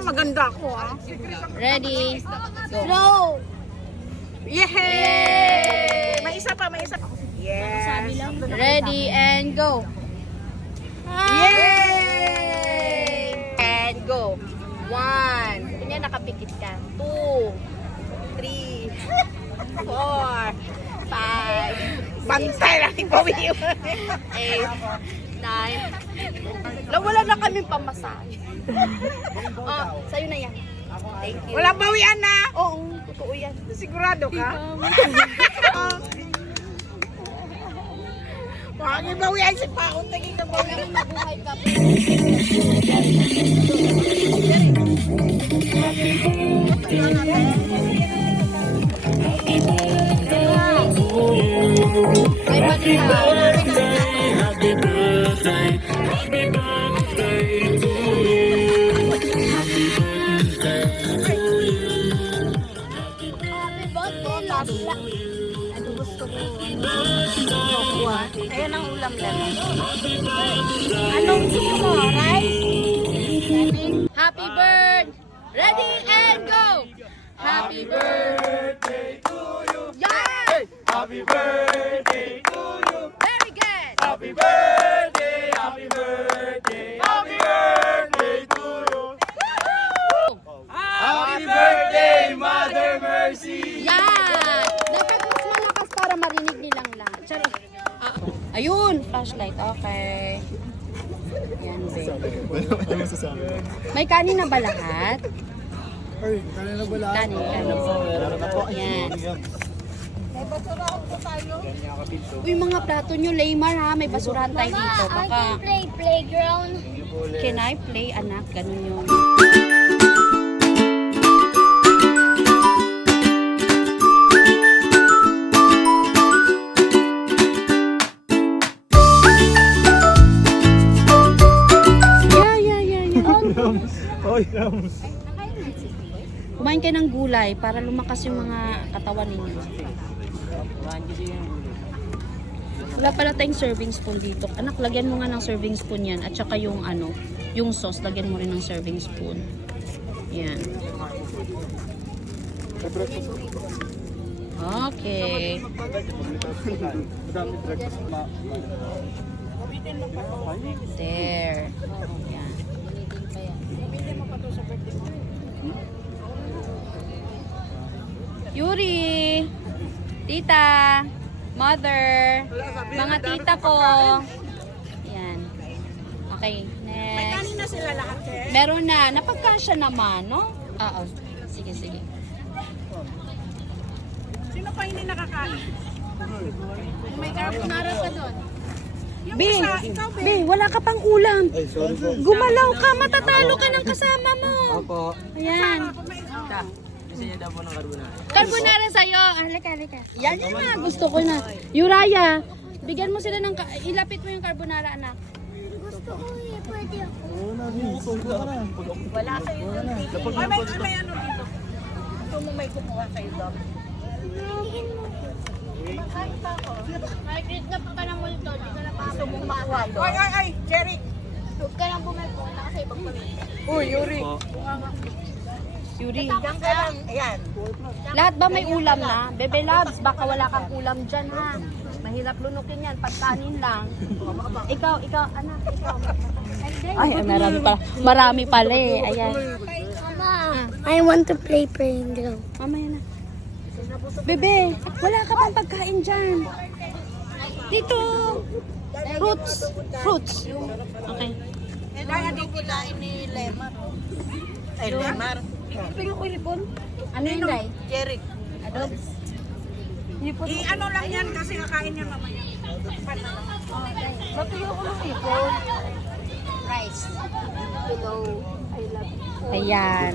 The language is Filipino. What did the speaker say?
maganda ako ah. Ready? Go! Yay! May isa pa, may isa pa. Yes. Ready and go! Yay! And go! 1. Kunya nakapikit ka. 2, 3, 4, 5, Bantay lang yung bawiw. 8, 9. Wala na kaming pamasahe. Oh, sa'yo na yan. Thank you. Walang bawian na. Oo, totoo yan. Sigurado ka? Bakit bawian si Paon? Naging na bawian. Mabuhay ka po. Ay, pati ka. Happy birthday to you. Happy birthday to you. Happy birthday, Labla. Ano gusto mo? Ayan ang ulam lang. Anong gusto mo? Rice? Happy birthday! Ready and go! Happy birthday to you! Yan! Happy birthday to you. Very good! Happy birthday, happy birthday, happy birthday to you. Happy birthday, Mother Mercy. Yan! Dapat mas malakas para marinig nilang lahat. Charot. Ayun! Flashlight. Okay. Yan, babe. Ano masasabi? May kanin na ba lahat? Ay, kanina ba lahat? Kanin. Meron na po. Yan. Uy, mga plato nyo, Laymar ha. May basurahan tayo dito. Baka, Play playground. can I play, anak? Ganun yung... Oy, Rams. Kumain kayo ng gulay para lumakas yung mga katawan ninyo. Wala pala tayong serving spoon dito. Anak, lagyan mo nga ng serving spoon yan. At saka yung ano, yung sauce, lagyan mo rin ng serving spoon. Yan. Okay. There. Yan. Yuri, tita, mother, mga tita ko. Yan. Okay, next. Kanin na sila lahat eh. Meron na. Napagkasya naman, no? Oo. Sige, sige. Sino pa hindi nakakain? May carbonara ka doon. Yung Be, isa, ikaw be. Be, wala ka pang ulam. Ay, sorry po. Gumalaw ka, matatalo ka ng kasama mo. Opo. Ayan. Gusto niya daw po ng carbonara. Carbonara sa'yo. Halika, halika. Yan yan na. Gusto ko na. Yuraya, bigyan mo sila ng... Ilapit mo yung carbonara, anak. Gusto ko eh, pwede ako. Oo na, gusto ka na. Wala sa'yo doon. May ano dito. Gusto mo may kumuha sa'yo doon. Makain pa ako. Margaret na pa ka ng multo. Di ka na pa Gusto mong makuha doon. Ay, Jerry. Huwag ka lang bumalpunta kasi ibang pamilya. Uy, Yuri. Yuri. Diyan ka lang. Ayan. Lahat ba may ulam na? Bebe Labs, baka wala kang ulam dyan ha. Mahirap lunukin yan, pagkanin lang. Ikaw, anak, ikaw. Ay, marami pala. Marami pala eh. Ayan. Mama, I want to play playground. Mamaya na. Bebe, wala ka pang pagkain dyan. Dito. Fruits. Okay. Ay, hindi kinain ni Lemar. Ay, Lemar. Tingnan ko ilipon. Ano yun, Day? Jerry. Adob. I-ano lang yan kasi kakain niya mamaya. Matuyo ko ng ipon. Rice. Hello. I love you. Ayan.